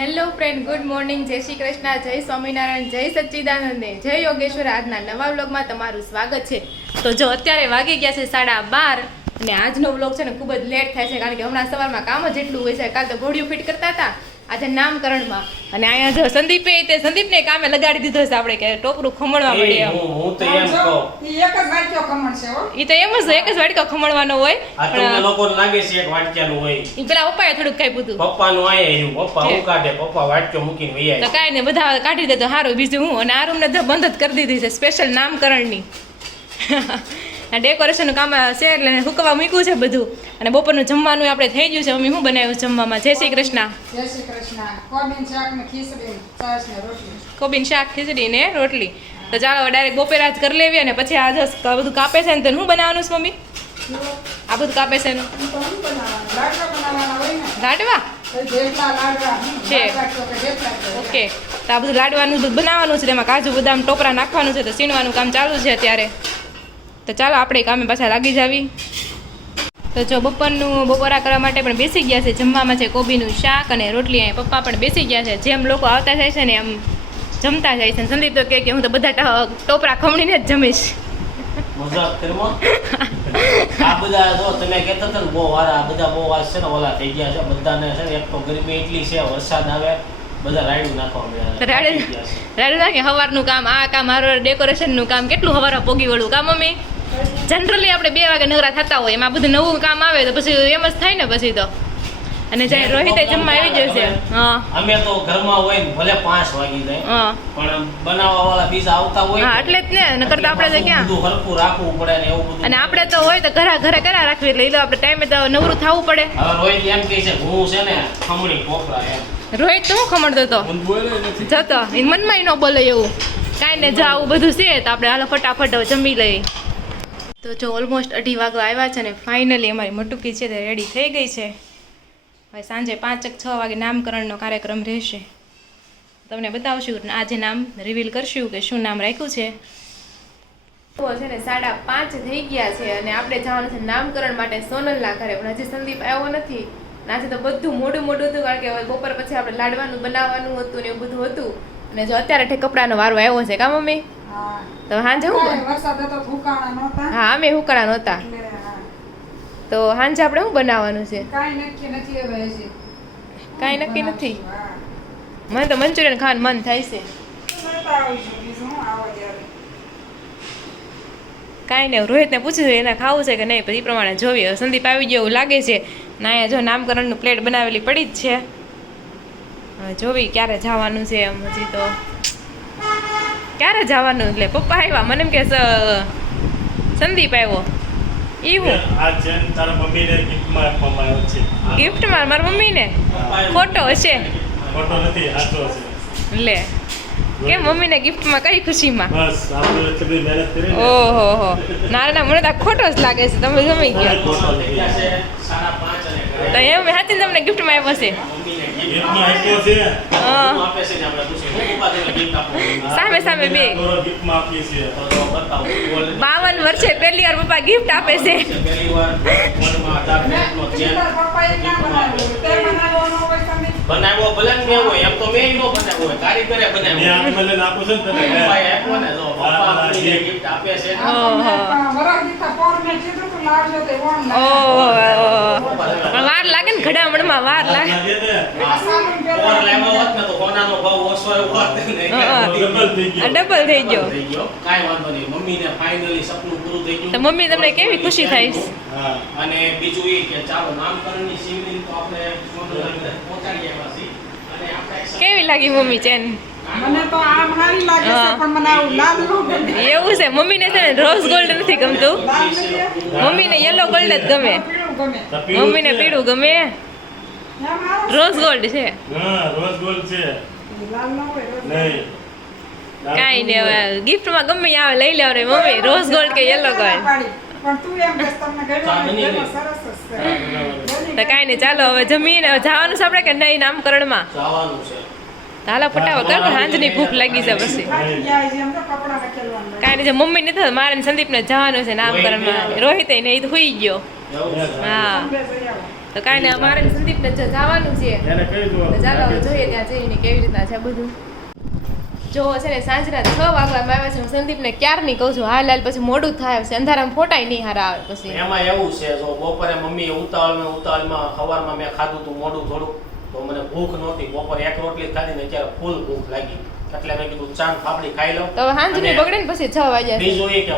Hello friend, good morning, જય શ્રી કૃષ્ણ, જય સ્વામિનારાયણ, જય સચ્ચિદાનંદ, જય યોગેશ્વર. આજના નવા વ્લોગમાં તમારું સ્વાગત છે. તો જો અત્યારે વાગી ગયા છે 12:30 અને આજનો વ્લોગ છે ને ખૂબ જ લેટ થાય છે કારણ કે હમણાં સવારમાં કામ જ એટલું હોય છે. કાલ તો ઘોડિયું ફિટ કરતા હતા, આજે નામકરણમાં. અને અહીંયા જો સંદીપને કામે લગાડી દીધો છે આપણે કે ટોપરું ખમણવા મળે. હું તો એમ કહું એક જ વાટકો ખમણ છે હો. ઈ તો એમ જ એક જ વાટકો ખમણવાનો હોય. આ તમને લોકોને લાગે છે એક વાટક્યાનું હોય. ઈ પેલા પપ્પાએ થોડુંક કાપ્યું હતું. પપ્પાનું આયે પપ્પા હું કાઢે, પપ્પા વાટક્યો મૂકીને વહી તો આવે. કાંઈ ને બધા કાઢી દે તો સારું. બીજું હું અને આ રૂમને તો બંધ જ કરી દીધી છે સ્પેશિયલ નામકરણની. આ ડેકોરેશનનું કામ છે એટલે હુકવા મૂક્યું છે બધું. અને બપોરનું જમવાનું આપણે થઈ ગયું છે. મમ્મી શું બનાવ્યું જમવામાં? જય શ્રી કૃષ્ણ. જય શ્રી કૃષ્ણ. કોબીન શાક ને ખીચડી, છાશ ને રોટલી. કોબીન શાક, ખીચડી ને રોટલી. તો ચાલો ડાયરેક્ટ બપોર જ કરી લેવી. અને પછી આ બધું કાપે છે ને તો શું બનાવવાનું છે મમ્મી? આ બધું કાપે છે એનું તો શું બનાવવાનું? લાડવા બનાવવાના હોય ને. લાડવા તો જેટલા લાડવા છે. લાડવા તો જેટલા છે. ઓકે. તો આ બધું લાડવાનું બધું બનાવવાનું છે. તેમાં કાજુ બદામ ટોપરા નાખવાનું છે. તો સીણવાનું કામ ચાલુ છે અત્યારે. તો ચાલો આપણે કામે પાછા લાગી જાવી. તો જો બપોરા કરવા માટે પણ બેસી ગયા છે. જમવામાં છે કોબીનું શાક અને રોટલી. અહીં પપ્પા પણ બેસી ગયા છે. જેમ લોકો આવતા જાય છે ને એમ જમતા જાય છે. સંદીપ તો કે હું તો બધા ટોપરા ખમણીને જ જમીશ. મજાક કરવો. આ બધા જો તમે કહેતા હતા ને બહુ વારા બધા બહુ વાસ છે ને ઓલા થઈ ગયા છે બધાને છે ને. એક તો ગરમી એટલી છે, વરસાદ આવે બધા રાયડું નાખવા મળ્યા. રાડું નાખે સવારનું કામ, આ કામ, મારું ડેકોરેશનનું કામ કેટલું સવારે પોગી વળું કામ. મમ્મી જનરલી આપણે 2 વાગે નવરા થતા હોય, એમાં બધું નવું કામ આવે તો પછી એમ જ થાય ને પછી તો. અને જાય રોહિતે જમવા આવી જશે. હા, અમે તો ઘરમાં હોય ને ભલે 5 વાગી જાય હા, પણ બનાવવા વાળા બીજા આવતા હોય હા, એટલે જ ને. નકર તો આપણે તો ક્યાં. બધું હરખું રાખવું પડે ને એવું બધું. અને આપણે તો હોય તો ઘરે કરા રાખવી એટલે એ તો આપણે ટાઈમે તો નવરું થવું પડે. હવે રોહિત એમ કહે છે હું છે ને ખમણી પોપરા એમ. રોહિત તો શું ખમણતો હતો જતો એ મનમાં ન બોલે એવું કાંઈ ને. જો આવું બધું છે તો આપણે હાલો ફટાફટ જમી લઈએ. તો જો ઓલમોસ્ટ 2:30 વાગવા આવ્યા છે ને ફાઇનલી અમારી મટુકી છે તે રેડી થઈ ગઈ છે. હવે સાંજે 5-6 વાગે નામકરણનો કાર્યક્રમ રહેશે. તમને બતાવશું આજે નામ રિવીલ કરશું કે શું નામ રાખ્યું છે. તો છે ને 5:30 થઈ ગયા છે અને આપણે જવાનું છે નામકરણ માટે સોનલના ઘરે. પણ હજી સંદીપ આવ્યો નથી. આજે તો બધું મોડું હતું કારણ કે હવે બપોર પછી આપણે લાડવાનું બનાવવાનું હતું ને એવું બધું હતું. અને જો અત્યારે કપડાનો વારો આવ્યો છે કા મમ્મી? હા. તો હાંજે હું વરસાદ હતો ફૂકાણા નહોતા. હા, અમે હુકડા નહોતા. એટલે હા. તો હાંજે આપણે શું બનાવવાનું છે? કાંઈ નક્કી નથી હવે હજી. કાંઈ નક્કી નથી. હા. મને તો મંચુરિયન ખાવાનું મન થાય છે. મળતા આવીશું બીજું હું આવો ત્યારે. કાંઈ નહીં, રોહિતને પૂછ્યું એને ખાવું છે કે નહીં, પછી એ પ્રમાણે જોઈએ. સંદીપ આવી ગયો એવું લાગે છે. ના અહીંયા જો નામકરણનું પ્લેટ બનાવેલી પડી જ છે. હવે જોવી ક્યારે જવાનું છે. એમ હજી તો ક્યારે જવાનું. એટલે પપ્પા આવ્યા મને એમ કે સંદીપ આવ્યો એવું ગિફ્ટમાં મારા મમ્મીને ફોટો હશે. લે કેમ મમ્મીને ગિફ્ટમાં કઈ ખુશીમાં? ઓહો હો, ના મને તો ખોટો જ લાગે છે. તમે જમી ગયો તો એમ હાથી તમને ગિફ્ટમાં આવ્યો છે. સામે બે 52 વર્ષે પહેલી વાર પપ્પા ગિફ્ટ આપે છે. પપ્પાએ ના બનાવ્યું. તે બનાવ્યો ન હોય તમે. બનાવ્યો ભલે ને મેં હોય એમ તો મેં નો બનાવ્યો હોય, કારીગરે બનાવ્યો. પપ્પાએ આપ્યો ને જો પપ્પા મને gift આપે છે. વરસ દીધા પોર મેં કીધું તું લાવજો તો ઓન પણ વાર લાગે ને ઘડામણમાં વાર લાગે. ઓર લાવ્યો હોત ને તો કોનાનો ભાવ ઓછો હોત ને ડબલ થઈ ગયો. કાઈ વાંધો નહીં. મમ્મીને ફાઇનલી સપનું પૂરું થઈ ગયું. તો મમ્મી તમને કેવી ખુશી થાય? અને બીજું એ કે ચાલો નામકરણની શિવલિંગ તો આપણે પહોંચાડી આવ્યા છીએ. અને આપણે કેવી લાગી મમ્મી ચેન? મને તો આમ સારી લાગે છે પણ મને આવું લાલ ન ગમે. એવું છે. મમ્મીને છે ને રોઝ ગોલ્ડ નથી ગમતું, લાલ નથી. મમ્મીને યલો ગોલ્ડ જ ગમે. પીળું ગમે. મમ્મીને પીળું ગમે, એમ આવો. રોઝ ગોલ્ડ છે. રોઝ ગોલ્ડ છે લાલ ન હોય રોજ. નહીં. કાંઈ નહીં, હવે ગિફ્ટમાં ગમે આવે લઈ લેવ રે મમ્મી, રોઝ ગોલ્ડ કે યલો ગોલ્ડ. પણ તું એમ કહેશ તમને ગમ્યું ને, સરસ જ છે. તો કાંઈ નહીં, ચાલો હવે જમીને જવાનું છે આપણે કે નહીં નામકરણમાં? જવાનું છે. હાલો ફટાફટ કર, હાંજની ભૂખ લાગી છે પછી. થાકી ગયા છે એમ તો કપડાં બદલવાના. કાંઈ નહીં, મમ્મી નથી, મારે ને સંદીપને જવાનું છે નામકરણમાં. રોહિત ને એ તો સુઈ ગયો. એવું છે. હા, બે જઈ આવો. તો કાંઈ ને અમારે ને સંદીપને જવાનું છે એને કહી દો તો ચાલો હવે જોઈએ ત્યાં જઈને કેવી રીતના છે બધું. જો છે ને સાંજના 6 વાગવામાં આવ્યા છે. હું સંદીપને ક્યારની કહું છું હાલ પછી મોડું થાય છે, અંધારામાં ફોટાય નહીં હારા આવે પછી. એમાં એવું છે જો બપોરે મમ્મીએ ઉતાવળમાં સવારમાં મેં ખાધું તું મોડું થોડું તો મને ભૂખ નહોતી. બપોરે એક રોટલી જ ખાધી ને અત્યારે ફૂલ ભૂખ લાગી એટલે મેં કીધું ચાંદ ફાફડી ખાઈ લઉં. તો હાંજની બગડે ને પછી 6 વાગ્યા. બીજું એ કે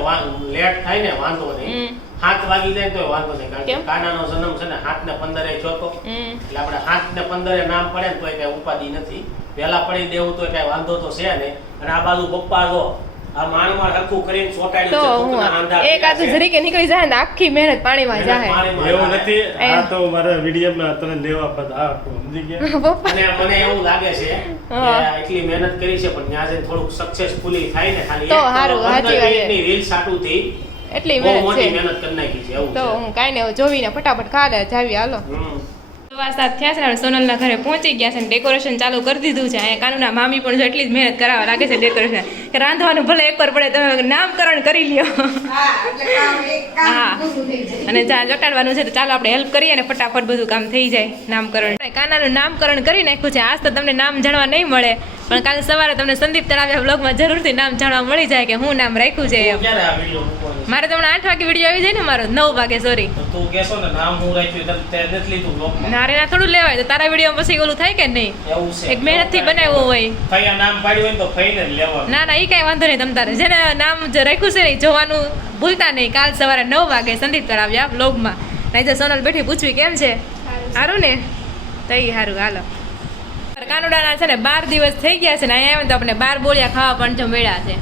લેટ થાય ને વાંધો નહીં, 7 વાગી જાય તો વાંધો નહીં, કારણ કે કાનાનો જન્મ છે ને 7:15 થયો તો એટલે આપણે 7:15 નામ પડે ને તો કઈ ઉપાધિ નથી. વહેલા પડી દેવું તો કઈ વાંધો તો છે નહીં. અને આ બાજુ પપ્પા જો આ માણમાં હરખું કરીને ચોટાડ્યું છે, તો કોકના આંધા એક આદુ જરીકે નીકળી જાય ને આખી મહેનત પાણીમાં જાય. પાણીમાં એવું જાય. નથી, આ તો મારા વિડીયોમાં તને લેવા બધા સમજી ગયા. પપ્પા અને મને એવું લાગે છે કે એટલી મહેનત કરી છે પણ ત્યાં જઈને થોડુંક સક્સેસફુલી થાય ને ખાલી તો એક હારું, 15 સાચી વાત છે. મિનિટની રીલ સાટુથી એટલી બહુ મહેનત મોટી છે. મહેનત કરી નાખી છે એવું તો છે. હું કાંઈ ને જોવીને ફટાફટ ખાવા જાવી હાલો. સવા 7 થયા છે ને સોનલના ઘરે પહોંચી ગયા છે ને ડેકોરેશન ચાલુ કરી દીધું છે. અહીંયા કાનુના મામી પણ જો એટલી જ મહેનત કરાવવા લાગે છે ડેકોરેશન, કે રાંધવાનું ભલે એકવાર પડે તમે નામકરણ કરી લ્યો. હા, એટલે કામ એક કામ હા. પૂરું થઈ જાય. અને જ્યાં ચોટાડવાનું છે તો ચાલો આપણે હેલ્પ કરીએ ને ફટાફટ બધું કામ થઈ જાય. નામકરણ કાનાનું નામકરણ કરી નાખ્યું છે. આજ તો તમને નામ જાણવા નહીં મળે પણ કાલે સવારે તમને સંદીપ તળાવિયા બ્લોગમાં જરૂરથી નામ જાણવા મળી જાય કે હું નામ રાખ્યું છે એમ. ક્યારે આ વિડિયો મૂકવાનો છે? મારે તો હમણાં 8 વાગે વિડીયો આવી જાય ને, મારો 9 વાગે સોરી. તો તું કહેશો ને નામ હું રાખ્યું એટલે તે નથી લીધું બ્લોગમાં. નારે ના થોડું લેવાય તો તારા વિડીયો પછી ઓલું થાય કે નહીં? એવું છે. એક મહેનતથી બનાવ્યો હોય. ફૈયા નામ પાડ્યું હોય ને તો ફઈને જ લેવાનું. ના ના એ કાંઈ વાંધો નહીં. તમ તારે જેને નામ જે રાખ્યું છે ને ઈ જોવાનું ભૂલતા નહીં. કાલ સવારે 9 વાગે સંદીપ તળાવિયા બ્લોગમાં. નહીં તો સોનલ બેઠી પૂછવી કેમ છે, સારું ને? તો ઈ સારું, હાલો. કાનુડાના છે ને 12 દિવસ થઈ ગયા છે ને અહીંયા આવે ને તો આપણે 12 બોળિયા ખાવા પણ જો મળ્યા છે.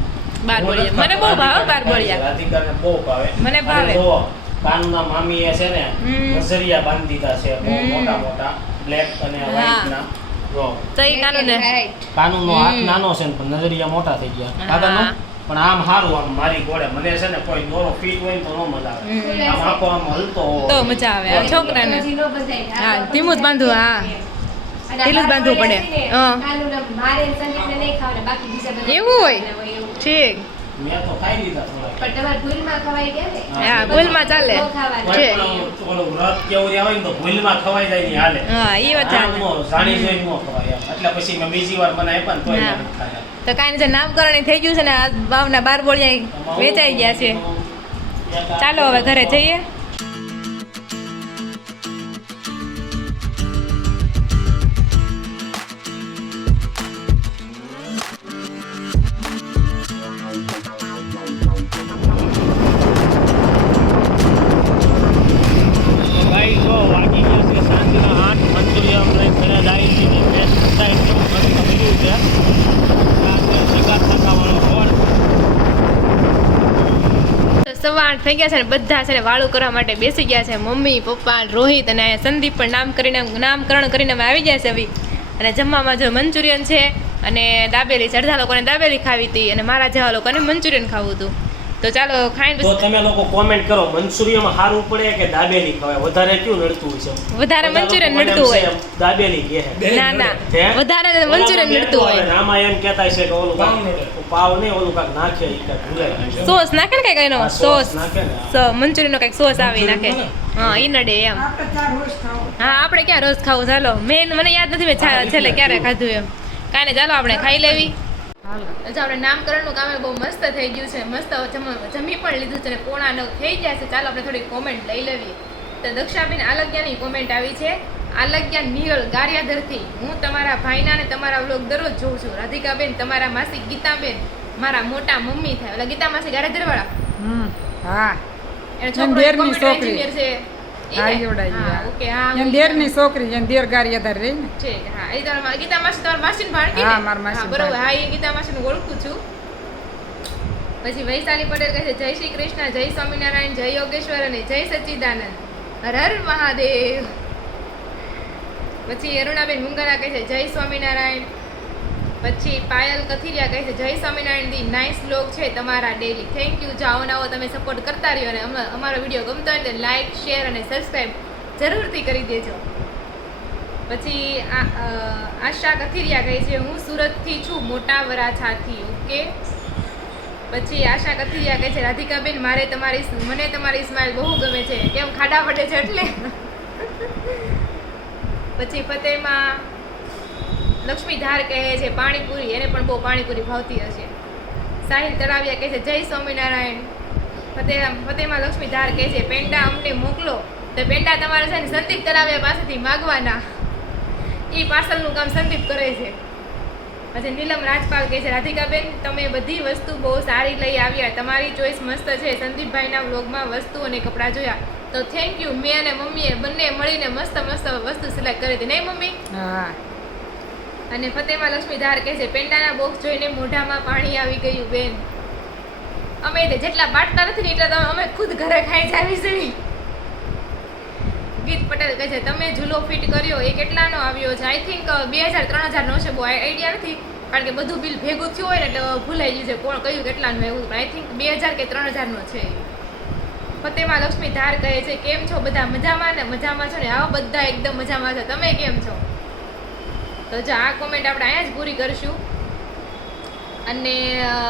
12 બોળિયા મને બહુ ભાવે 12 બોળિયા. રાધિકાને બહુ ભાવે. મને ભાવે. અને જો કાનુના મામીએ છે ને નઝરિયા બાંધી દીધા છે બહુ મોટા મોટા બ્લેક અને વ્હાઈટ ના. જો તો ઈ કાનુને કાનુનો હાથ નાનો છે ને પણ નઝરિયા મોટા થઈ ગયા દાદાનો. પણ આમ સારું, આમ મારી ગોળે મને છે ને કોઈ દોરો ફીટ હોય ને તો ન મજા આવે. આમ આખો આમ હલતો હોવો તો જોઈએ. મજા આવે. આ છોકરાને હા ધીમું જ બાંધવું. હા ઢીલું જ બાંધવું પડે. એવું હોય ઠીક. મેં તો ખાઈ લીધા થોડા. હા ભૂલમાં ચાલે છે. ઓલું વ્રત કેવું આવે ને તો ભૂલમાં ખવાઈ જાય ની હાલે. હા ઈ વાત આમ ચાલે. નો જાણી જોઈને નો ખવાય એમ. એટલે પછી મેં બીજી વાર બનાવ્યા પણ તોય હા. નથી ખાયા. તો કાંઈ નહીં, નામકરણ થઈ ગયું છે ને આ ભાવના 12 બોળિયા વેચાઈ ગયા છે. ચાલો હવે ઘરે જઈએ. ભાઈ જો વાગી ગયા છે સાંજના 8. મંચુરિયમ લઈને ઘરે જાય છે ને બેસ્ટ સાઈડ જેવું મસ્ત મળ્યું છે. રાત્રે શિકાર થકાવાનો ફોન. તો સવા 8 થઈ ગયા છે ને બધા છે ને વાળું કરવા માટે બેસી ગયા છે. મમ્મી પપ્પા રોહિત અને સંદીપ પણ નામકરણ કરીને અમે આવી ગયા છે હવે. અને જમવામાં જો મંચુરિયન છે અને દાબેલી છે. અડધા લોકોને દાબેલી ખાવી હતી અને મારા જેવા લોકોને મંચુરિયન ખાવું હતું. તો ચાલો ખાઈને તો તમે લોકો કોમેન્ટ કરો મંચુરિયમ સારું પડે કે દાબેલી ખવાય? વધારે કયું નડતું હોય છે? વધારે મંચુરિયન બધા નડતું લોકો હોય. એમ દાબેલી કહે છે. ના ના હે? વધારે મંચુરિયન નડતું હોય. અને આમાં એમ કહેતા છે કે ઓલું પાવ નહીં ઓલું કાંઈક નાખે ઈ કાંઈક ભૂલે. સોસ નાખે ને કઈ એનો હા, સોસ નાખે ને. મંચુરિયન નો કઈક સોસ આવી નાખે. હા ઈ નડે એમ. આપણે ચાર રોજ ખાવું. હા આપણે ક્યાં રોજ ખાવું? ચાલો મેન મને યાદ નથી મેં છેલ્લે ક્યારે ખાધું એમ. કાંઈ નહીં, ચાલો આપણે ખાઈ લેવી. આપણે નામકરણનું કામ બહુ મસ્ત થઈ ગયું છે. મસ્ત જમી પણ લીધું છે અને 8:45 થઈ ગયા છે. ચાલો આપણે થોડી કોમેન્ટ લઈ લેવી. તો દક્ષાબેન આલગ્યાની કોમેન્ટ આવી છે. આલગ્યા નિયળ ગારિયાદરથી હું તમારા ભાઈના ને તમારા વ્લોગ દરરોજ જોઉં છું. રાધિકાબેન તમારા માસી ગીતાબેન મારા મોટા મમ્મી થાય. ઓલા ગીતા માસી ગારિયાદર વાળા હા એને એમ છોકરો દેરની કોમ્પ્યુટર છોકરી. એન્જિનિયર છે. ઈ હા, થાય? એવડાઈ હા, ગયા. ઓકે હા એમ દેરની છોકરી એમ દેર ગારિયાદાર રહી ને ઠીક. હા એ તમારા ગીતા માસી તમારા માસીની ભાણકી હા, ને? મારા માસીની બરોબર. ભાણકી. હા એ ગીતા માસીને ઓળખું છું. પછી વૈશાલી પટેલ કહે છે જય શ્રી કૃષ્ણ, જય સ્વામિનારાયણ, જય યોગેશ્વર અને જય સચ્ચિદાનંદ, હર હર મહાદેવ. પછી અરુણાબેન મુંગરા કહે છે જય સ્વામિનારાયણ. પછી પાયલ કથિરિયા કહે છે જય સ્વામિનારાયણ દી નાઇસ બ્લોગ છે તમારા ડેલી. Thank you. જાઓ નાઓ તમે સપોર્ટ કરતા રહ્યો અને અમારો વિડીયો ગમતો હોય તો લાઇક શેર અને સબસ્ક્રાઈબ જરૂરથી કરી દેજો. પછી આશા કથિરિયા કહે છે હું સુરતથી છું, મોટા વરાછાથી. ઓકે. પછી આશા કથિરિયા કહે છે રાધિકાબેન મને તમારી સ્માઇલ બહુ ગમે છે. કેમ ખાડા પડે છે એટલે? પછી ફતેમાં લક્ષ્મીધાર કહે છે પાણીપુરી, એને પણ બહુ પાણીપુરી ભાવતી હશે. સાહિલ તળાવિયા કહે છે જય સ્વામિનારાયણ. ફતેમાં લક્ષ્મીધાર કહે છે પેંડા અમને મોકલો. તો પેંડા તમારે છે ને સંદીપ તળાવિયા પાસેથી માગવાના, એ પાર્સલનું કામ સંદીપ કરે છે. પછી નીલમ રાજપાલ કહે છે રાધિકાબેન તમે બધી વસ્તુ બહુ સારી લઈ આવ્યા, તમારી ચોઈસ મસ્ત છે. સંદીપભાઈના વ્લોગમાં વસ્તુ અને કપડાં જોયા તો થેન્ક યુ. મેં અને મમ્મીએ બંને મળીને મસ્ત મસ્ત વસ્તુ સિલેક્ટ કરી હતી નહીં મમ્મી? હા અને ફતેમાં લક્ષ્મીધાર કહે છે પેંડાના બોક્સ જોઈને મોઢામાં પાણી આવી ગયું બેન. અમે જેટલા બાટતા નથી ને એટલા અમે ખુદ ઘરે ખાઈ જાવી છે. ગીત પટેલ કહે છે તમે ઝૂલો ફિટ કર્યો એ કેટલાનો આવ્યો છે? આઈ થિંક 2000-3000 નો છે, બહુ આઈડિયા નથી કારણ કે બધું બિલ ભેગું થયું હોય ને એટલે ભૂલાઈ ગયું છે કોણ કયું કેટલાનું એવું. આઈ થિંક 2000 કે 3000 નો છે. ફતેમાં લક્ષ્મીધાર કહે છે કેમ છો બધા? મજામાં ને? મજામાં છો ને? આવો બધા એકદમ મજામાં છો. તમે કેમ છો? તો જો આ કોમેન્ટ આપણે અહીંયા જ પૂરી કરીશું. અને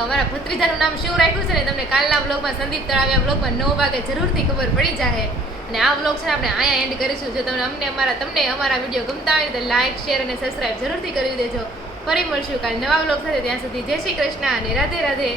મારા ભત્રીજાનું નામ શું રાખ્યું છે ને તમને કાલના બ્લોગમાં, સંદીપ તળાવિયા બ્લોગમાં 9 વાગે જરૂરથી ખબર પડી જાય. અને આ બ્લોગ છે આપણે અહીંયા એન્ડ કરીશું. જો તમને તમને અમારા વિડીયો ગમતા હોય તો લાઇક, શેર અને સબસ્ક્રાઇબ જરૂરથી કરી દેજો. ફરી મળશું કાલે નવા બ્લોગ સાથે. ત્યાં સુધી જય શ્રી કૃષ્ણ અને રાધે રાધે.